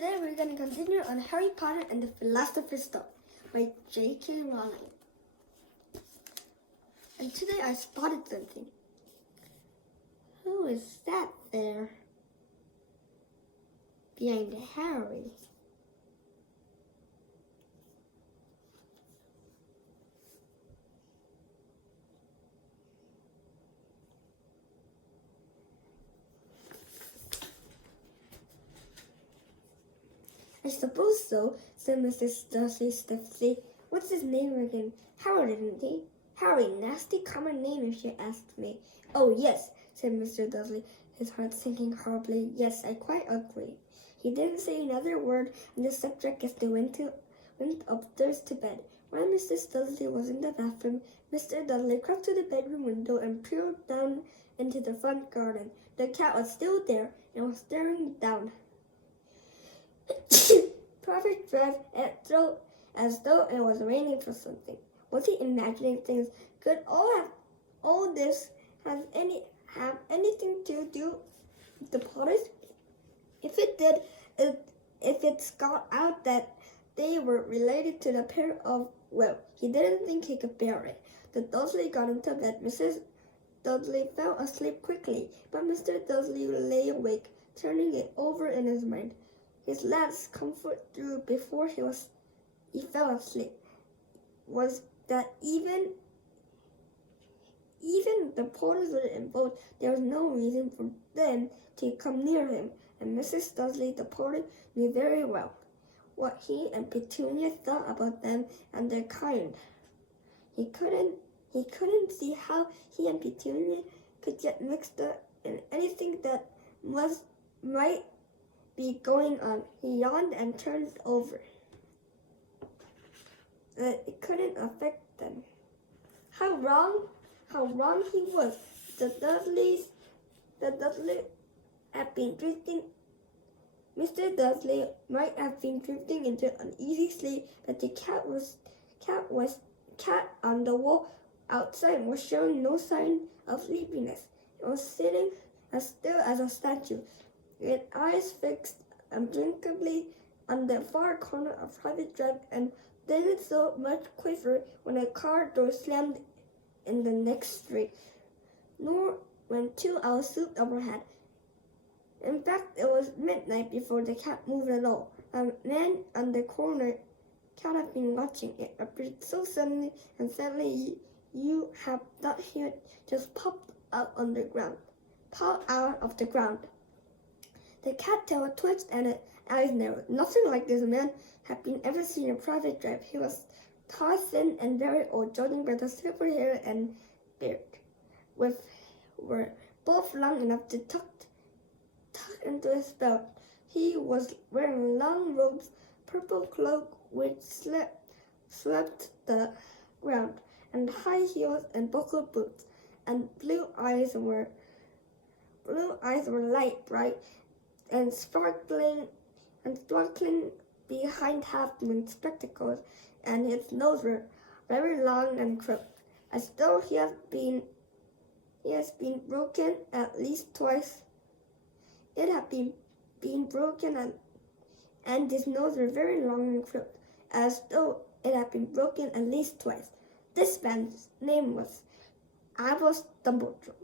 today we're going to continue on Harry Potter and the Philosopher's Stone by J.K. Rowling. And today I spotted something. Who is that there behind Harry? I suppose so, said Mrs. Dursley stiffly. What's his name again? Harry, didn't he? Harry, nasty common name if you asked me. Oh, yes, said Mr. Dursley, his heart sinking horribly. Yes, I quite agree. He didn't say another word on the subject as they went upstairs to bed. While Mrs. Dursley was in the bathroom, Mr. Dudley crept to the bedroom window and peered down into the front garden. The cat was still there and was staring down. Prophet Drive as though it was raining for something. Was he imagining things? Could all this have anything to do with the Potters? If it did, if it's got out that they were related to the pair of, well, he didn't think he could bear it. The Dursley got into bed. Mrs. Dudley fell asleep quickly, but Mr. Dursley lay awake, turning it over in his mind. His last comfort through before he fell asleep was that even the Potters were involved, there was no reason for them to come near him, and Mrs. Dursley, the Potter, knew very well what he and Petunia thought about them and their kind. He couldn't see how he and Petunia could get mixed up in anything that might be going on. He yawned and turned it over. It couldn't affect them. How wrong he was. The Dudley had been drifting. Mr. Dudley might have been drifting into uneasy sleep, but the cat on the wall outside was showing no sign of sleepiness. It was sitting as still as a statue, with eyes fixed unblinkably on the far corner of Private Drive, and didn't so much quiver when a car door slammed in the next street, nor when 2 owls swooped overhead. In fact, it was midnight before the cat moved at all. A man on the corner cat had been watching. It appeared so suddenly, and suddenly you have thought he had just popped out of the ground. The cat tail twitched and its eyes narrowed. Nothing like this man had been ever seen in Private Drive. He was tall, thin, and very old, judging by the silver hair and beard, were both long enough to tuck into his belt. He was wearing long robes, purple cloak which swept the ground, and high heels and buckled boots, and blue eyes were light, bright, and sparkling behind half-moon spectacles, and his nose were very long and crooked, as though he has been broken at least twice. It had been broken, and his nose were very long and crooked, as though it had been broken at least twice. This man's name was Albus Dumbledore.